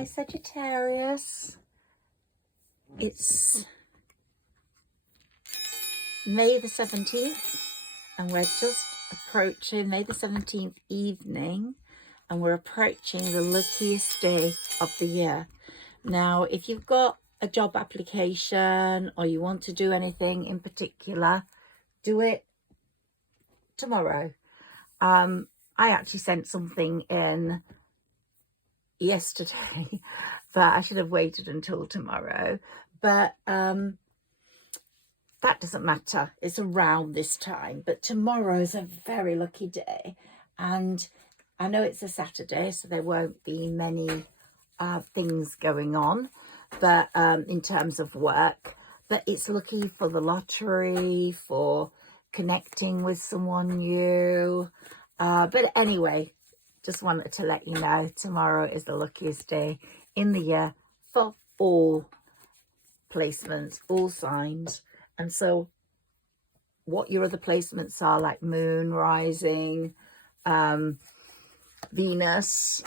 Hi Sagittarius, it's May the 17th and we're just approaching May the 17th evening and we're approaching the luckiest day of the year. Now, if you've got a job application or you want to do anything in particular, do it tomorrow. I actually sent something in yesterday, but I should have waited until tomorrow. But that doesn't matter. It's around this time. But tomorrow is a very lucky day. And I know it's a Saturday, so there won't be many things going on, but in terms of work. But it's lucky for the lottery, for connecting with someone new. But anyway, just wanted to let you know tomorrow is the luckiest day in the year for all placements, all signs. And so what your other placements are, like moon, rising, Venus,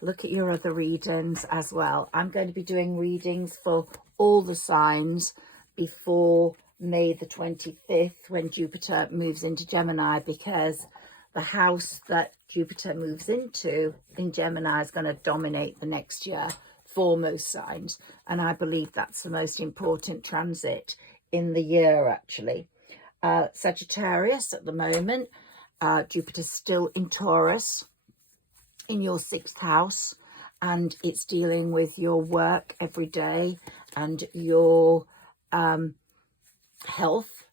look at your other readings as well. I'm going to be doing readings for all the signs before May the 25th when Jupiter moves into Gemini, because the house that Jupiter moves into in Gemini is going to dominate the next year for most signs. And I believe that's the most important transit in the year, actually. Sagittarius at the moment, Jupiter's still in Taurus in your 6th house, and it's dealing with your work every day and your health,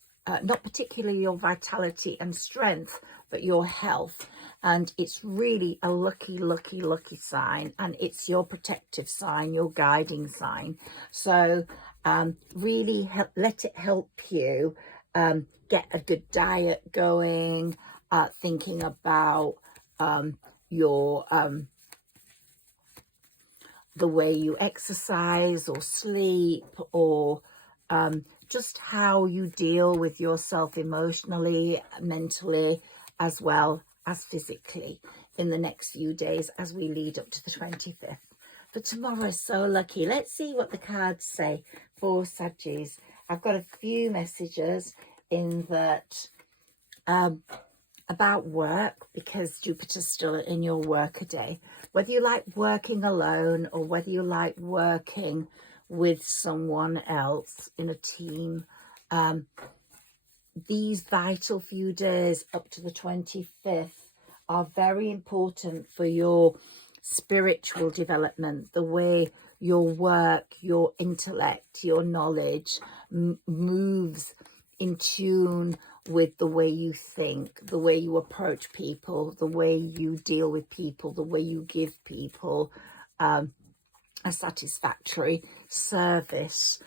not particularly your vitality and strength, but your health. And it's really a lucky sign, and it's your protective sign, your guiding sign. So really let it help you get a good diet going, thinking about your the way you exercise or sleep, or just how you deal with yourself emotionally, mentally, as well as physically in the next few days as we lead up to the 25th. But tomorrow is so lucky. Let's see what the cards say for Saggies. I've got a few messages in that about work, because Jupiter's still in your workaday. Whether you like working alone or whether you like working with someone else in a team, these vital few days up to the 25th are very important for your spiritual development, the way your work, your intellect, your knowledge moves in tune with the way you think, the way you approach people, the way you deal with people, the way you give people a satisfactory service,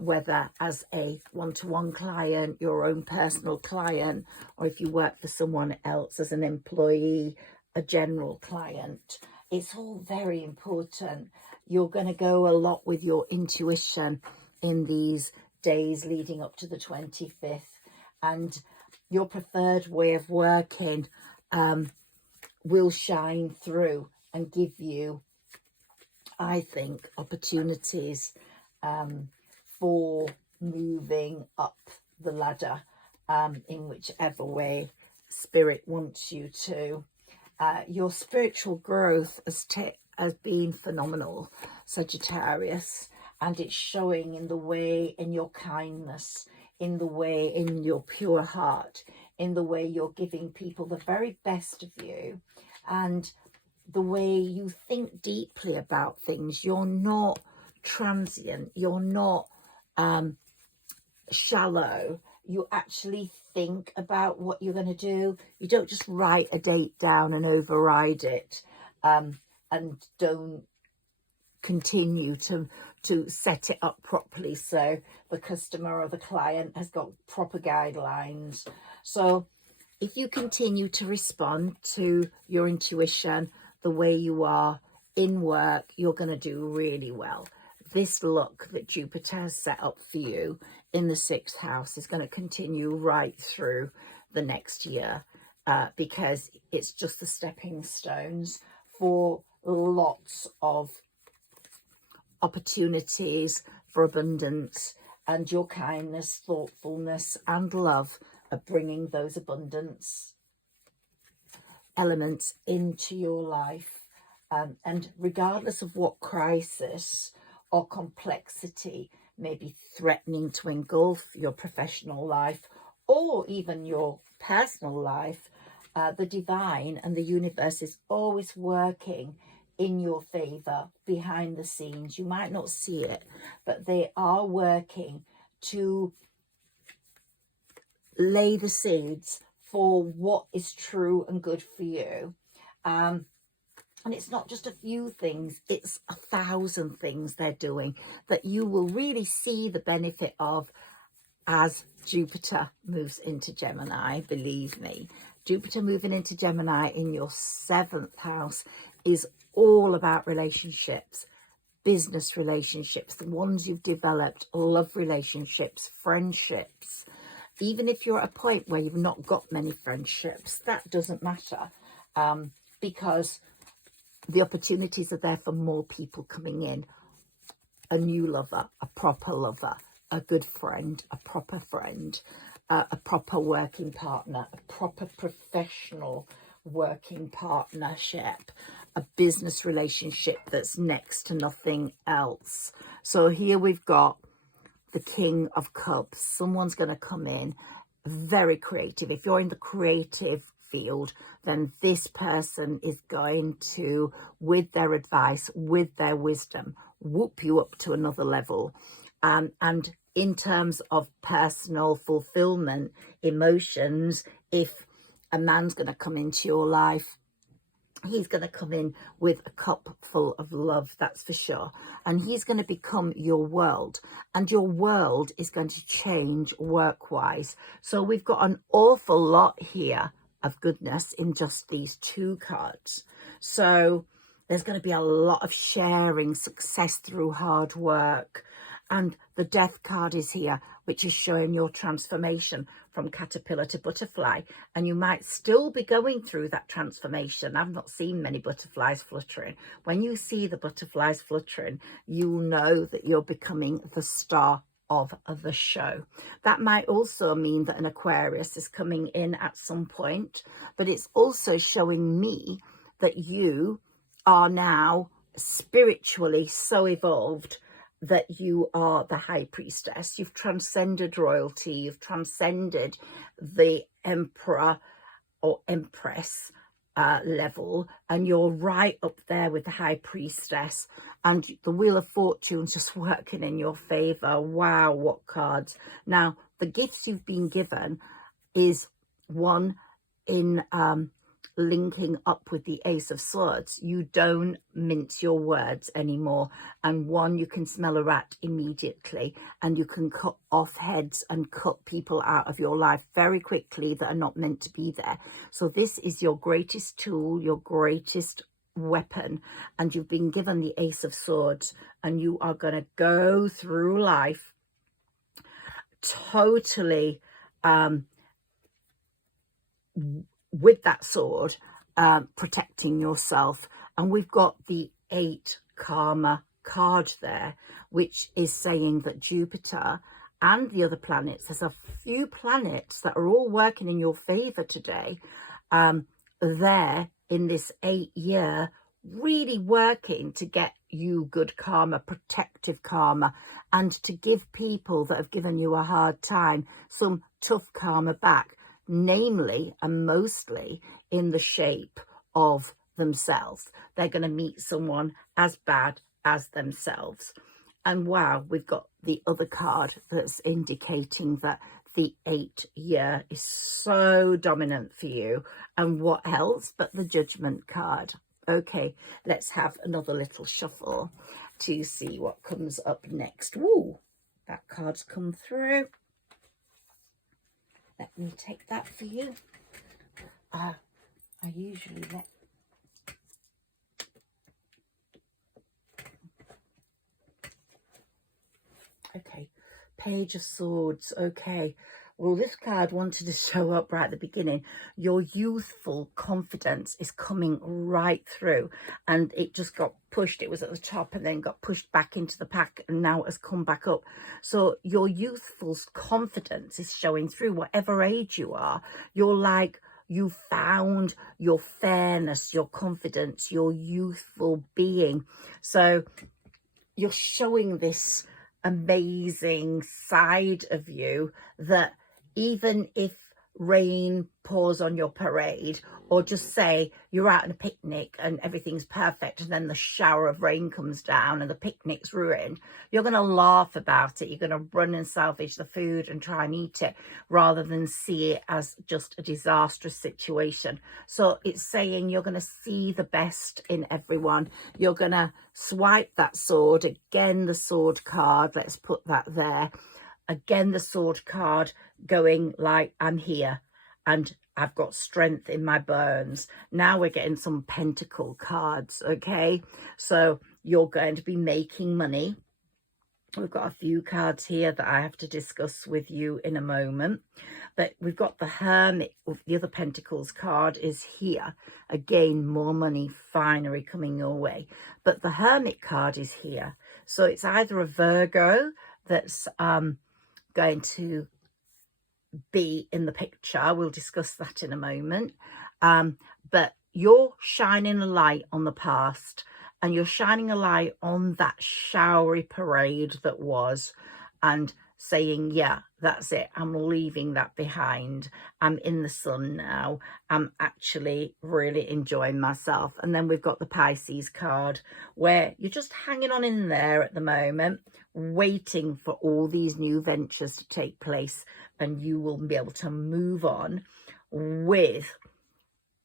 whether as a one-to-one client, your own personal client, or if you work for someone else as an employee, a general client. It's all very important. You're going to go a lot with your intuition in these days leading up to the 25th, and your preferred way of working will shine through and give you, I think, opportunities for moving up the ladder in whichever way Spirit wants you to. Your spiritual growth has been phenomenal, Sagittarius, and it's showing in the way, in your kindness, in the way, in your pure heart, in the way you're giving people the very best of you, and the way you think deeply about things. You're not transient, you're not shallow. You actually think about what you're going to do. You don't just write a date down and override it and don't continue to set it up properly so the customer or the client has got proper guidelines. So if you continue to respond to your intuition the way you are in work, you're going to do really well. This luck that Jupiter has set up for you in the 6th house is going to continue right through the next year, because it's just the stepping stones for lots of opportunities for abundance, and your kindness, thoughtfulness and love are bringing those abundance elements into your life. And regardless of what crisis or complexity may be threatening to engulf your professional life or even your personal life, the divine and the universe is always working in your favor behind the scenes. You might not see it, but they are working to lay the seeds for what is true and good for you. And it's not just a few things, it's 1,000 things they're doing that you will really see the benefit of as Jupiter moves into Gemini. Believe me, Jupiter moving into Gemini in your 7th house is all about relationships, business relationships, the ones you've developed, love relationships, friendships. Even if you're at a point where you've not got many friendships, that doesn't matter, because the opportunities are there for more people coming in. A new lover, a proper lover, a good friend, a proper friend, a proper working partner, a proper professional working partnership, a business relationship that's next to nothing else. So here we've got the King of Cups. Someone's going to come in very creative. If you're in the creative field, then this person is going to, with their advice, with their wisdom, whoop you up to another level. And in terms of personal fulfillment, emotions, if a man's going to come into your life, he's going to come in with a cup full of love, that's for sure. And he's going to become your world. And your world is going to change work-wise. So we've got an awful lot here of goodness in just these 2 cards. So there's going to be a lot of sharing, success through hard work. And the Death card is here, which is showing your transformation from caterpillar to butterfly. And you might still be going through that transformation. I've not seen many butterflies fluttering. When you see the butterflies fluttering, you'll know that you're becoming the star of the show. That might also mean that an Aquarius is coming in at some point, but it's also showing me that you are now spiritually so evolved that you are the High Priestess. You've transcended royalty. You've transcended the Emperor or Empress level, and you're right up there with the High Priestess, and the Wheel of Fortune's just working in your favor. Wow, what cards. Now, the gifts you've been given is one in linking up with the Ace of Swords. You don't mince your words anymore, and one, you can smell a rat immediately, and you can cut off heads and cut people out of your life very quickly that are not meant to be there. So this is your greatest tool, your greatest weapon, and you've been given the Ace of Swords, and you are going to go through life totally with that sword, protecting yourself. And we've got the 8 karma card there, which is saying that Jupiter and the other planets, there's a few planets that are all working in your favor today, there in this 8-year, really working to get you good karma, protective karma, and to give people that have given you a hard time some tough karma back, namely and mostly in the shape of themselves. They're going to meet someone as bad as themselves. And wow, we've got the other card that's indicating that the 8-year is so dominant for you. And what else but the Judgment card? Okay, let's have another little shuffle to see what comes up next. Woo, that card's come through. Let me take that for you. I usually let... Okay, Page of Swords. Okay, Well, this card wanted to show up right at the beginning. Your youthful confidence is coming right through, and it just got pushed. It was at the top and then got pushed back into the pack, and now it has come back up. So your youthful confidence is showing through, whatever age you are. You're like, you found your fairness, your confidence, your youthful being. So you're showing this amazing side of you that even if rain pours on your parade, or just say you're out on a picnic and everything's perfect and then the shower of rain comes down and the picnic's ruined, you're going to laugh about it. You're going to run and salvage the food and try and eat it rather than see it as just a disastrous situation. So it's saying you're going to see the best in everyone. You're going to swipe that sword. Again, the sword card, let's put that there. Again, the sword card going like, I'm here and I've got strength in my bones. Now we're getting some pentacle cards, okay? So you're going to be making money. We've got a few cards here that I have to discuss with you in a moment. But we've got the Hermit, the other Pentacles card is here. Again, more money, finery coming your way. But the Hermit card is here. So it's either a Virgo that's going to be in the picture. We'll discuss that in a moment. But you're shining a light on the past, and you're shining a light on that showery parade that was, and saying, yeah, that's it. I'm leaving that behind. I'm in the sun now. I'm actually really enjoying myself. And then we've got the Pisces card, where you're just hanging on in there at the moment, waiting for all these new ventures to take place, and you will be able to move on with,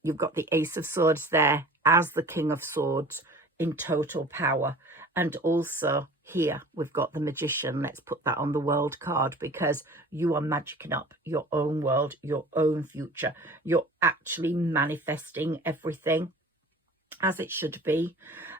you've got the Ace of Swords there as the King of Swords in total power. And also here we've got the Magician. Let's put that on the World card, because you are magicking up your own world, your own future. You're actually manifesting everything as it should be,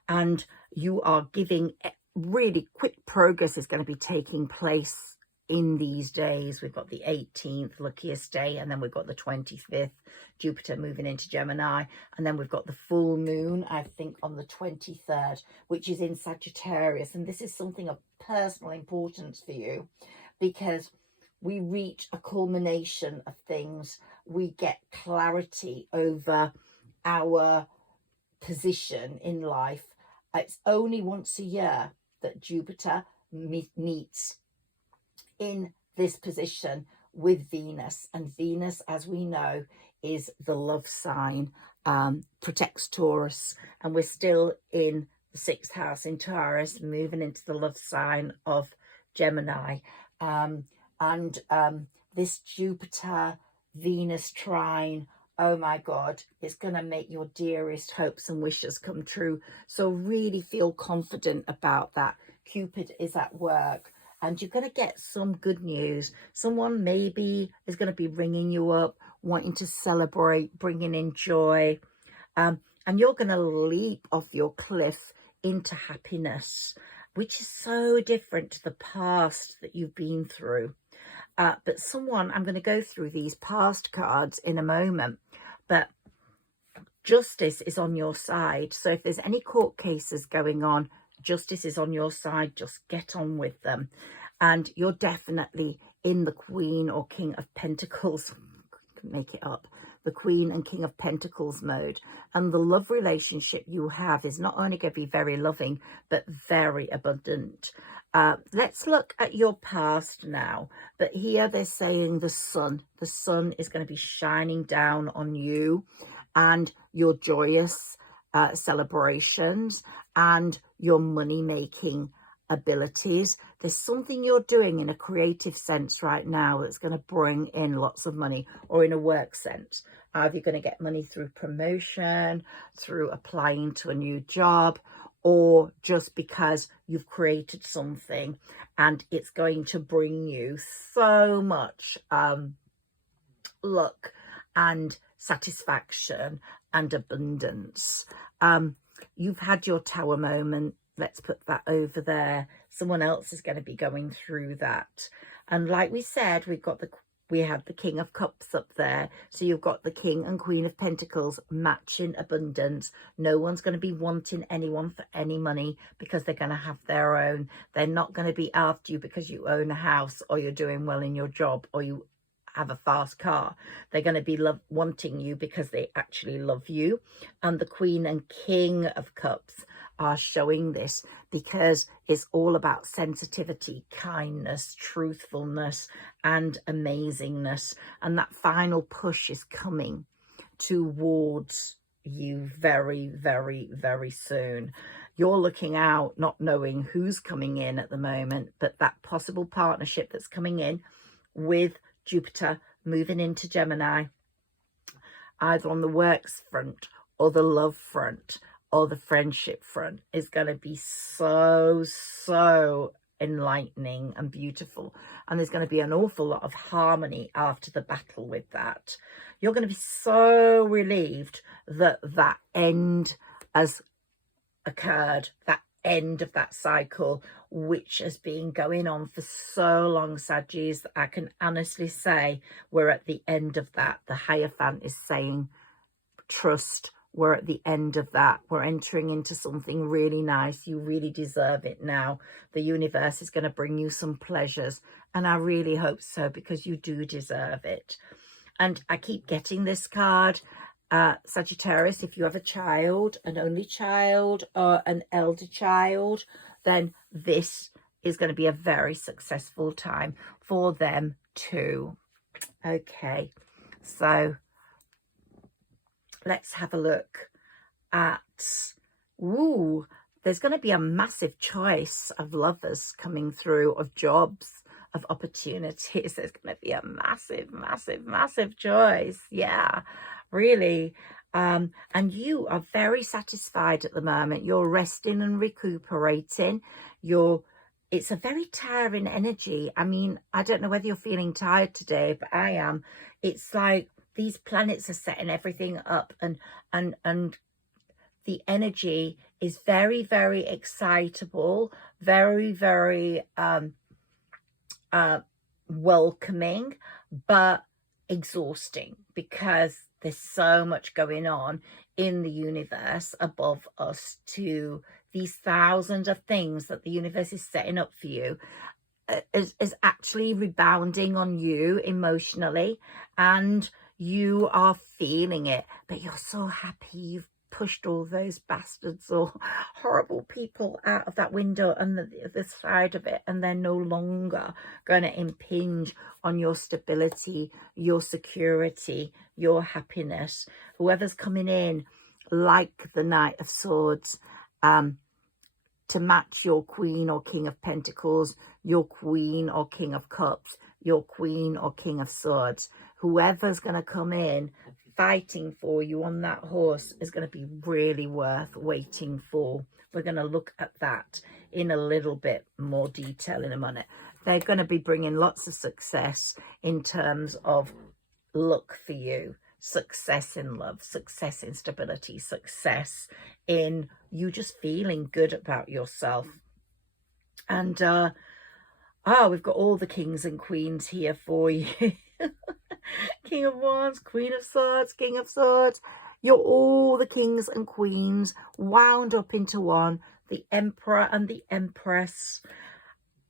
and you are giving really quick progress is going to be taking place in these days. We've got the 18th, luckiest day, and then we've got the 25th, Jupiter moving into Gemini, and then we've got the full moon, I think, on the 23rd, which is in Sagittarius. And this is something of personal importance for you, because we reach a culmination of things. We get clarity over our position in life. It's only once a year that Jupiter meets in this position with Venus, and Venus, as we know, is the love sign, protects Taurus, and we're still in the 6th house in Taurus, moving into the love sign of Gemini, this Jupiter Venus trine, oh my God, it's going to make your dearest hopes and wishes come true. So really feel confident about that. Cupid is at work, and you're going to get some good news. Someone maybe is going to be ringing you up, wanting to celebrate, bringing in joy. And you're going to leap off your cliff into happiness, which is so different to the past that you've been through. But someone, I'm going to go through these past cards in a moment, but justice is on your side. So if there's any court cases going on, justice is on your side. Just get on with them. And you're definitely in the Queen or King of Pentacles, make it up, the Queen and King of Pentacles mode. And the love relationship you have is not only going to be very loving, but very abundant. Let's look at your past now. But here they're saying the sun is going to be shining down on you and your joyous celebrations and your money-making abilities. There's something you're doing in a creative sense right now that's going to bring in lots of money, or in a work sense. Either you're going to get money through promotion, through applying to a new job, or just because you've created something and it's going to bring you so much luck and satisfaction and abundance. You've had your Tower moment. Let's put that over there. Someone else is going to be going through that. And like we said, we've got the we had the King of Cups up there. So you've got the King and Queen of Pentacles matching abundance. No one's going to be wanting anyone for any money because they're going to have their own. They're not going to be after you because you own a house or you're doing well in your job or you have a fast car. They're going to be wanting you because they actually love you. And the Queen and King of Cups are showing this because it's all about sensitivity, kindness, truthfulness, and amazingness. And that final push is coming towards you very, very, very soon. You're looking out, not knowing who's coming in at the moment, but that possible partnership that's coming in with Jupiter moving into Gemini, either on the works front or the love front or the friendship front, is going to be so enlightening and beautiful. And there's going to be an awful lot of harmony after the battle with that. You're going to be so relieved that that end has occurred, that end of that cycle, which has been going on for so long, Saggis, that I can honestly say we're at the end of that. The Hierophant is saying, trust. We're at the end of that. We're entering into something really nice. You really deserve it now. The universe is going to bring you some pleasures. And I really hope so, because you do deserve it. And I keep getting this card. Sagittarius, if you have a child, an only child or an elder child, then this is going to be a very successful time for them too. Okay, so let's have a look at, there's going to be a massive choice of lovers coming through, of jobs, of opportunities. There's going to be a massive choice. Yeah, really. And you are very satisfied at the moment. You're resting and recuperating. It's a very tiring energy. I mean, I don't know whether you're feeling tired today, but I am. It's like these planets are setting everything up, and the energy is very excitable, very welcoming, but exhausting, because there's so much going on in the universe above us, to these thousands of things that the universe is setting up for you is actually rebounding on you emotionally, and you are feeling it, but you're so happy you've pushed all those bastards or horrible people out of that window and the side of it, and they're no longer going to impinge on your stability, your security, your happiness. Whoever's coming in, like the Knight of Swords, to match your Queen or King of Pentacles, your Queen or King of Cups, your Queen or King of Swords, whoever's going to come in fighting for you on that horse is going to be really worth waiting for. We're going to look at that in a little bit more detail in a minute. They're going to be bringing lots of success in terms of luck for you. Success in love, success in stability, success in you just feeling good about yourself. And we've got all the kings and queens here for you. King of Wands, Queen of Swords, King of Swords. You're all the kings and queens wound up into one. The Emperor and the Empress.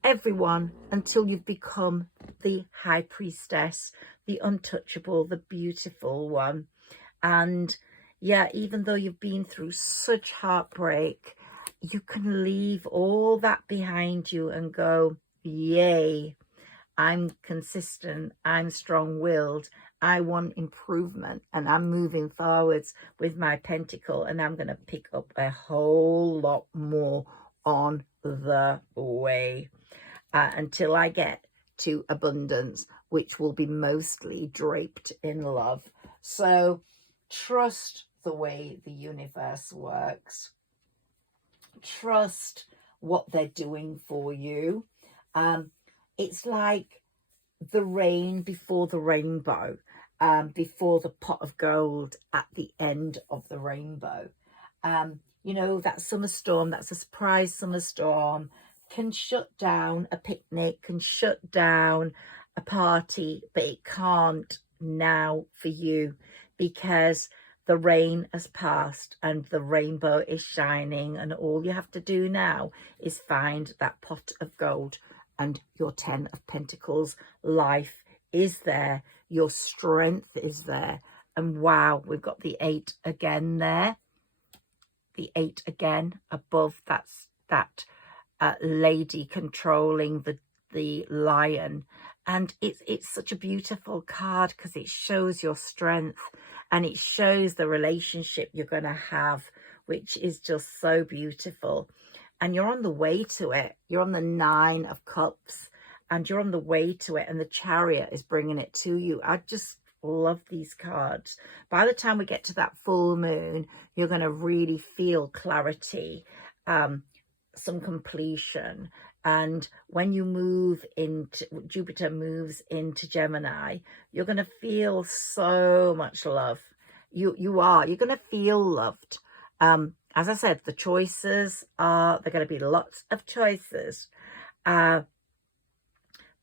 Everyone, until you've become the High Priestess, the untouchable, the beautiful one. And yeah, even though you've been through such heartbreak, you can leave all that behind you and go, yay, I'm consistent, I'm strong-willed, I want improvement, and I'm moving forwards with my pentacle, and I'm going to pick up a whole lot more on the way until I get to abundance, which will be mostly draped in love. So trust the way the universe works. Trust what they're doing for you. It's like the rain before the rainbow, before the pot of gold at the end of the rainbow. You know, that summer storm, that's a surprise summer storm, can shut down a picnic, can shut down a party, but it can't now for you, because the rain has passed and the rainbow is shining, and all you have to do now is find that pot of gold, and your 10 of Pentacles life is there, your strength is there. And wow, we've got the 8 again there, the 8 again above. That's that lady controlling the lion. And it's such a beautiful card, because it shows your strength and it shows the relationship you're going to have, which is just so beautiful. And you're on the way to it. You're on the 9 of Cups and you're on the way to it, and the Chariot is bringing it to you. I just love these cards. By the time we get to that full moon, you're going to really feel clarity, some completion. And when you move into Jupiter, moves into Gemini, you're going to feel so much love. You're going to feel loved. As I said, the choices are, they're going to be lots of choices.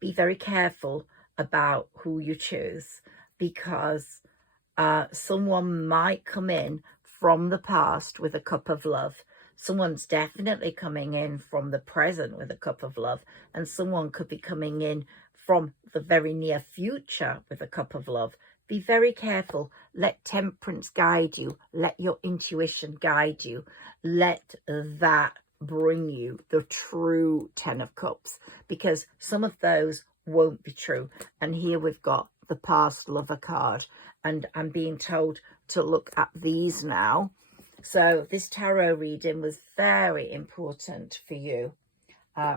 Be very careful about who you choose, because someone might come in from the past with a cup of love. Someone's definitely coming in from the present with a cup of love, and someone could be coming in from the very near future with a cup of love. Be very careful. Let Temperance guide you. Let your intuition guide you. Let that bring you the true 10 of Cups, because some of those won't be true. And here we've got the past lover card, and I'm being told to look at these now. So this tarot reading was very important for you,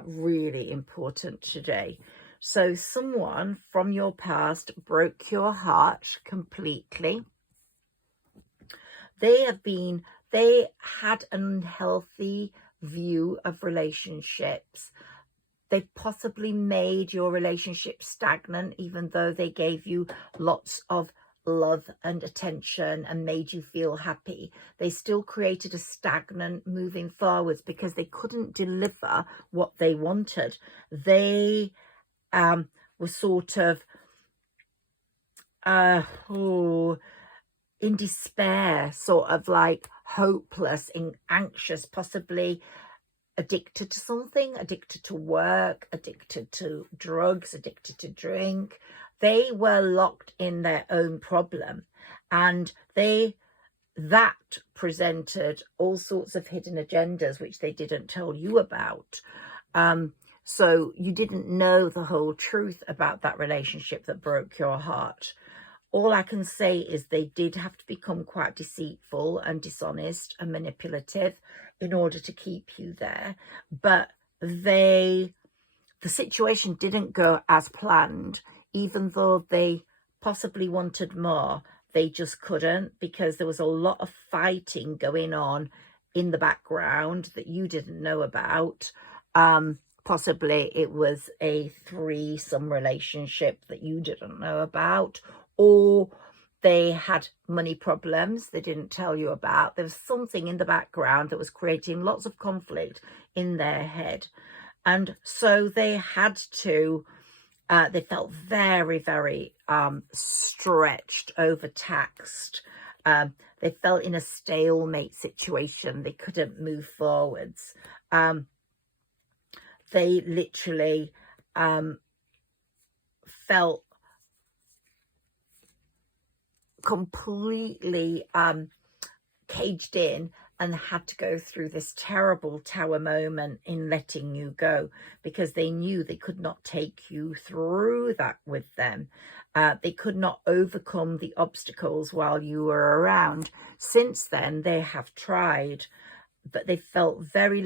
really important today. So someone from your past broke your heart completely. They had an unhealthy view of relationships. They possibly made your relationship stagnant, even though they gave you lots of love and attention and made you feel happy. They still created a stagnant moving forwards, because they couldn't deliver what they wanted. They were sort of in despair, sort of like hopeless, anxious, possibly addicted to something, addicted to work, addicted to drugs, addicted to drink. They were locked in their own problem, and that presented all sorts of hidden agendas which they didn't tell you about. So you didn't know the whole truth about that relationship that broke your heart. All I can say is they did have to become quite deceitful and dishonest and manipulative in order to keep you there. But the situation didn't go as planned, even though they possibly wanted more. They just couldn't, because there was a lot of fighting going on in the background that you didn't know about. Possibly it was a threesome relationship that you didn't know about, or they had money problems they didn't tell you about. There was something in the background that was creating lots of conflict in their head. And so they had to, they felt very, very stretched, overtaxed. They felt in a stalemate situation. They couldn't move forwards. They literally felt completely caged in, and had to go through this terrible tower moment in letting you go, because they knew they could not take you through that with them. They could not overcome the obstacles while you were around. Since then, they have tried, but they felt very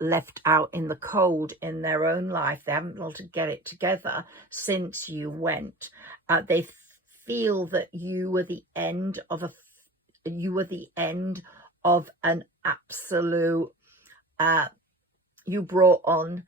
left out in the cold in their own life. They haven't been able to get it together since you went. They feel that you were the end of an absolute, you brought on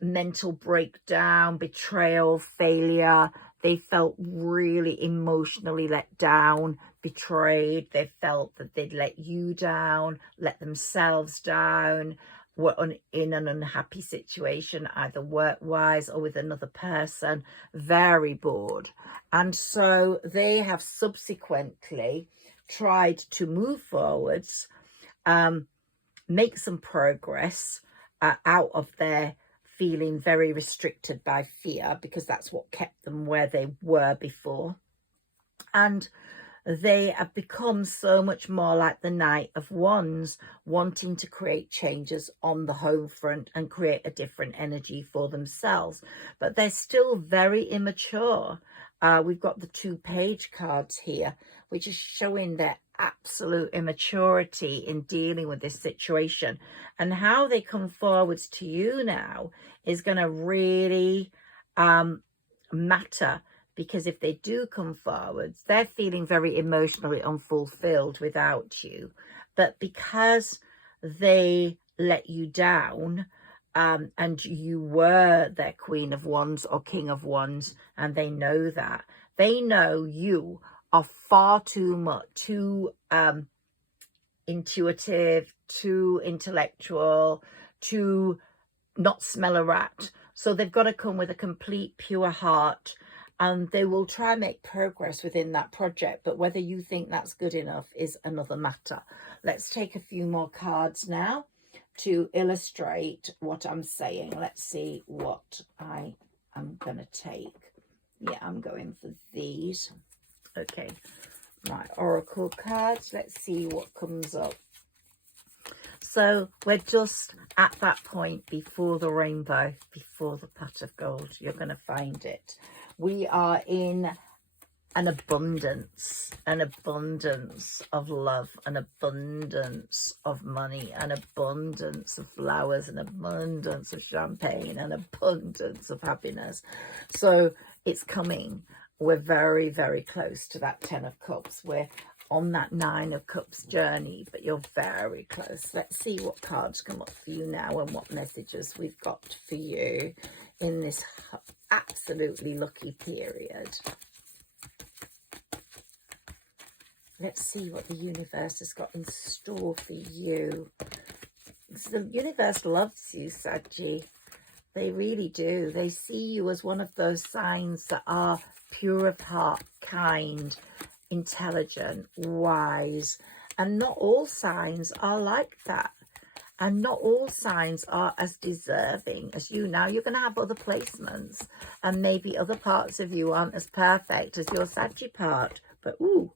mental breakdown, betrayal, failure. They felt really emotionally let down, betrayed. They felt that they'd let you down, let themselves down, were in an unhappy situation, either work-wise or with another person, very bored. And so they have subsequently tried to move forwards, make some progress out of their feeling very restricted by fear, because that's what kept them where they were before. And they have become so much more like the Knight of Wands, wanting to create changes on the home front and create a different energy for themselves. But they're still very immature. We've got the 2 page cards here, which is showing their absolute immaturity in dealing with this situation. And how they come forwards to you now is going to really matter. Because if they do come forwards, they're feeling very emotionally unfulfilled without you. But because they let you down, and you were their Queen of Wands or King of Wands, and they know that, they know you are far too intuitive, too intellectual, to not smell a rat. So they've got to come with a complete pure heart, and they will try and make progress within that project. But whether you think that's good enough is another matter. Let's take a few more cards now to illustrate what I'm saying. Let's see what I am going to take. Yeah, I'm going for these. Okay, my oracle cards. Let's see what comes up. So we're just at that point before the rainbow, before the pot of gold. You're going to find it. We are in an abundance of love, an abundance of money, an abundance of flowers, an abundance of champagne, an abundance of happiness. So it's coming. We're very, very close to that 10 of Cups. We're on that 9 of Cups journey, but you're very close. Let's see what cards come up for you now and what messages we've got for you in this absolutely lucky period. Let's see what the universe has got in store for you. So the universe loves you, Saggi. They really do. They see you as one of those signs that are pure of heart, kind, intelligent, wise. And not all signs are like that. And not all signs are as deserving as you. Now, you're going to have other placements, and maybe other parts of you aren't as perfect as your Saggi part. But, ooh,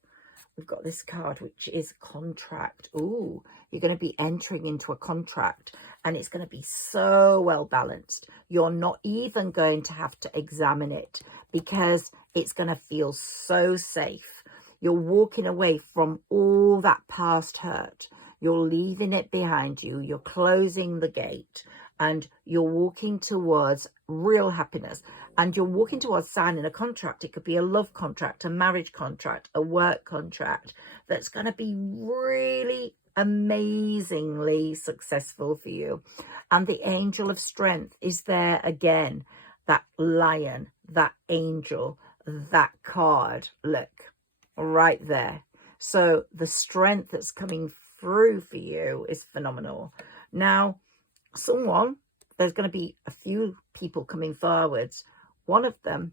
we've got this card, which is contract. Ooh, you're going to be entering into a contract, and it's going to be so well balanced. You're not even going to have to examine it, because it's going to feel so safe. You're walking away from all that past hurt. You're leaving it behind you. You're closing the gate, and you're walking towards real happiness. And you're walking towards signing a contract. It could be a love contract, a marriage contract, a work contract that's going to be really amazingly successful for you. And the angel of strength is there again. That lion, that angel, that card. Look, right there. So the strength that's coming through for you is phenomenal. Now, there's going to be a few people coming forwards. One of them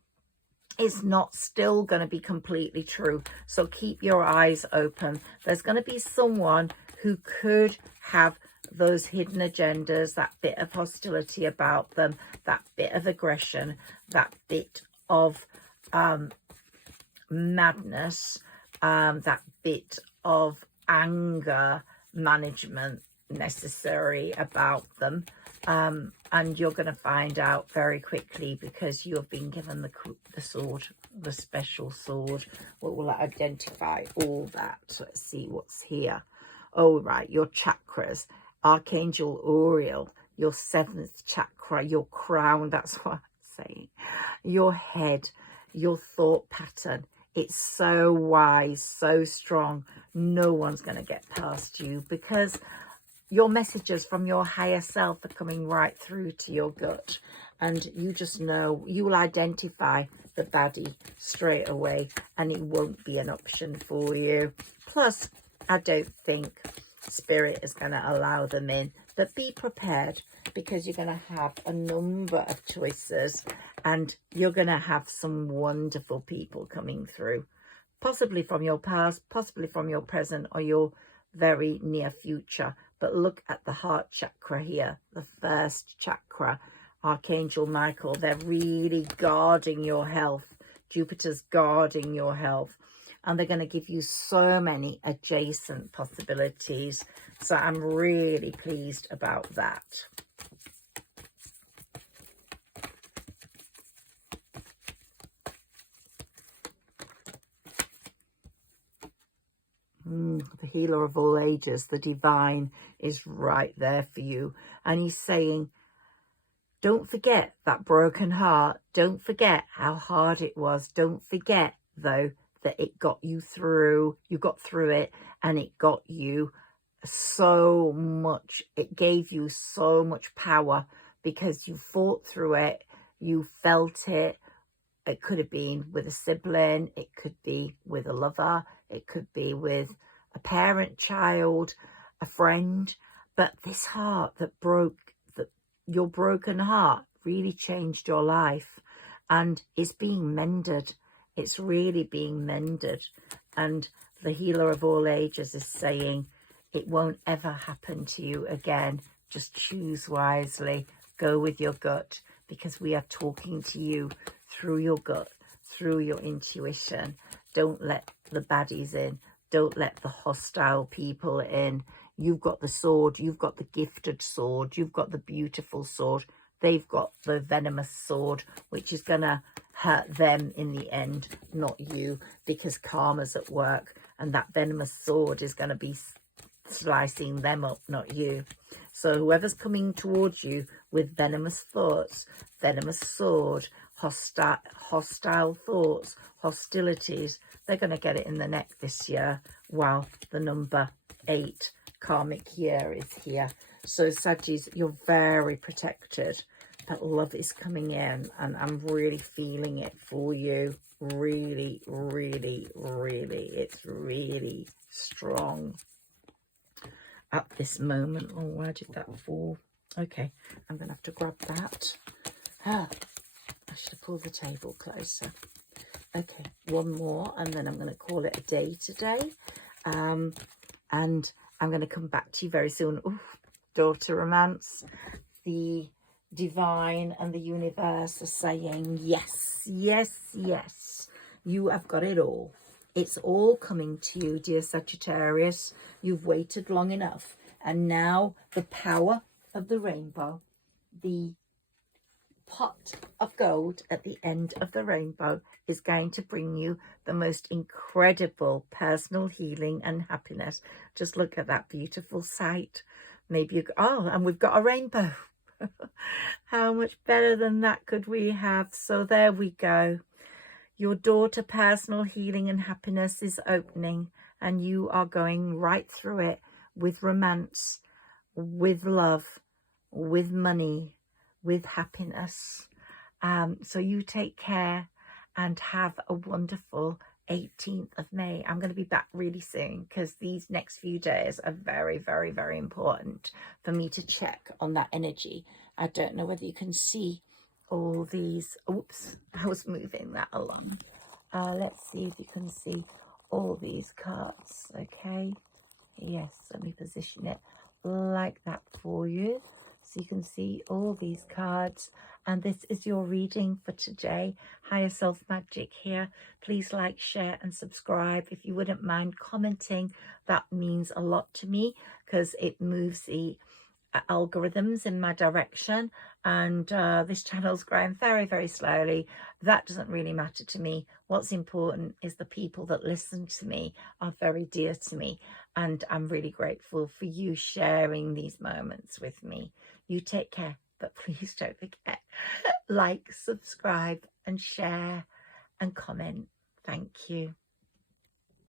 is not still going to be completely true. So keep your eyes open. There's going to be someone who could have those hidden agendas, that bit of hostility about them, that bit of aggression, that bit of madness, that bit of anger management necessary about them. And you're going to find out very quickly, because you have been given the sword, the special sword, what will identify all that. So let's see what's here. Oh, right, your chakras, Archangel Uriel, your 7th chakra, your crown, that's what I'm saying, your head, your thought pattern. It's so wise, so strong. No one's going to get past you, because your messages from your higher self are coming right through to your gut. And you just know, you will identify the baddie straight away, and it won't be an option for you. Plus, I don't think Spirit is going to allow them in. But be prepared, because you're going to have a number of choices, and you're going to have some wonderful people coming through, possibly from your past, possibly from your present, or your very near future. But look at the heart chakra here, the first chakra. Archangel Michael, they're really guarding your health. Jupiter's guarding your health, and they're going to give you so many adjacent possibilities. So I'm really pleased about that. The healer of all ages, the divine, is right there for you. And he's saying, don't forget that broken heart. Don't forget how hard it was. Don't forget, though, that it got you through. You got through it, and it got you so much. It gave you so much power, because you fought through it. You felt it. It could have been with a sibling. It could be with a lover. It could be with a parent, child, a friend. But this heart that broke, your broken heart really changed your life, and it's being mended. It's really being mended. And the healer of all ages is saying it won't ever happen to you again. Just choose wisely. Go with your gut, because we are talking to you through your gut, through your intuition. Don't let the baddies in. Don't let the hostile people in. You've got the sword. You've got the gifted sword. You've got the beautiful sword. They've got the venomous sword, which is going to hurt them in the end, not you, because karma's at work, and that venomous sword is going to be slicing them up, not you. So whoever's coming towards you with venomous thoughts, venomous sword, hostile thoughts, hostilities, they're going to get it in the neck this year, while the number 8 karmic year is here. So Saggis, you're very protected, but love is coming in, and I'm really feeling it for you. Really, really, really, it's really strong at this moment. Oh, where did that fall? Okay, I'm gonna have to grab that. I should have pulled the table closer. Okay, one more, and then I'm going to call it a day today. And I'm going to come back to you very soon. Ooh, daughter romance. The divine and the universe are saying, yes, yes, yes. You have got it all. It's all coming to you, dear Sagittarius. You've waited long enough. And now the power of the rainbow, the pot of gold at the end of the rainbow, is going to bring you the most incredible personal healing and happiness. Just look at that beautiful sight. Maybe you, oh, and we've got a rainbow. How much better than that could we have? So there we go. Your door to personal healing and happiness is opening, and you are going right through it with romance, with love, with money, with happiness. So you take care and have a wonderful 18th of May. I'm going to be back really soon, because these next few days are very, very, very important for me to check on that energy. I don't know whether you can see all these. Oops, I was moving that along. Let's see if you can see all these cards. Okay, yes, let me position it like that for you, so you can see all these cards. And this is your reading for today. Higher Self Magic here. Please like, share and subscribe. If you wouldn't mind commenting, that means a lot to me, because it moves the algorithms in my direction. And this channel's growing very, very slowly. That doesn't really matter to me. What's important is the people that listen to me are very dear to me, and I'm really grateful for you sharing these moments with me. You take care, but please don't forget, like, subscribe and share and comment. Thank you.